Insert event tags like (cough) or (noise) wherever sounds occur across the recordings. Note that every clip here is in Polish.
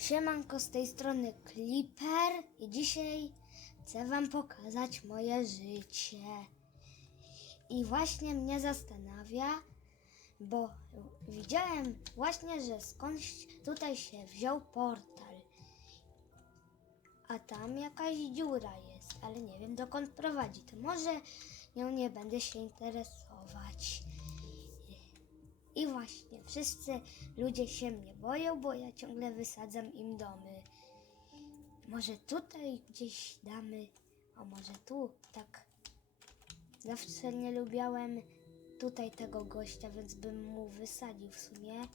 Siemanko, z tej strony Clipper i dzisiaj chcę wam pokazać moje życie. I właśnie mnie zastanawia, bo widziałem właśnie, że skądś tutaj się wziął portal. A tam jakaś dziura jest, ale nie wiem dokąd prowadzi. To może nią nie będę się interesować. I właśnie, wszyscy ludzie się mnie boją, bo ja ciągle wysadzam im domy. Może tutaj gdzieś damy, a może tu, tak. Zawsze nie lubiałem tutaj tego gościa, więc bym mu wysadził w sumie,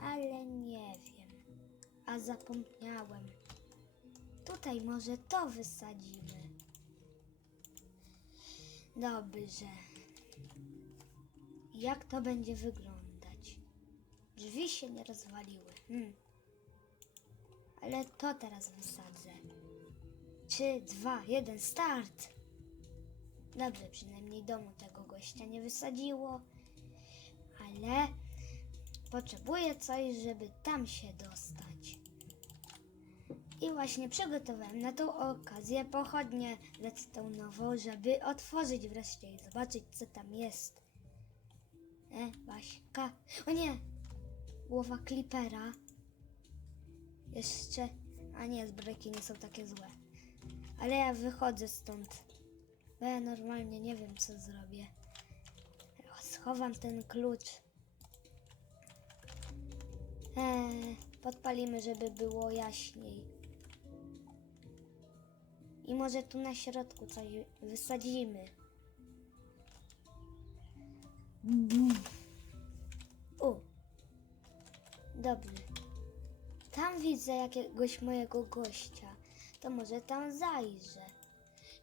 ale nie wiem. A zapomniałem. Tutaj może to wysadzimy. Dobrze. Jak to będzie wyglądać? Drzwi się nie rozwaliły. Hmm. Ale to teraz wysadzę. Trzy, dwa, jeden, start! Dobrze, przynajmniej domu tego gościa nie wysadziło. Ale potrzebuję coś, żeby tam się dostać. I właśnie przygotowałem na tą okazję pochodnię redstone'ową, żeby otworzyć wreszcie i zobaczyć, co tam jest. E, Baśka. O nie! Głowa klipera. Jeszcze. A nie, zbrojki nie są takie złe. Ale ja wychodzę stąd. Bo ja normalnie nie wiem, co zrobię. Schowam ten klucz. Eee, podpalimy, żeby było jaśniej. I może tu na środku coś wysadzimy. U. Dobrze. Tam widzę jakiegoś mojego gościa. To może tam zajrzę.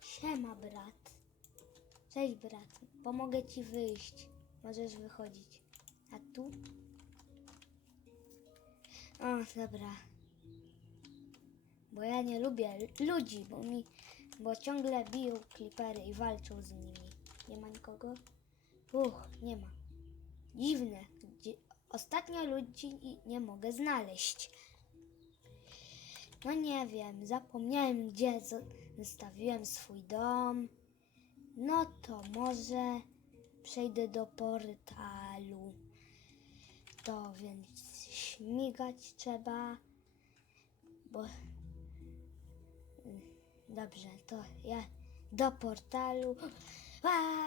Siema, brat. Cześć, brat. Pomogę ci wyjść. Możesz wychodzić. A tu? O, dobra. Bo ja nie lubię ludzi, bo mi, bo ciągle biją klipery i walczą z nimi. Nie ma nikogo? Uch, nie ma. Dziwne. Ostatnio ludzi nie mogę znaleźć. No nie wiem, zapomniałem gdzie zo- zostawiłem swój dom. No to może przejdę do portalu. To więc śmigać trzeba, bo Dobrze, to ja do portalu. (gasps)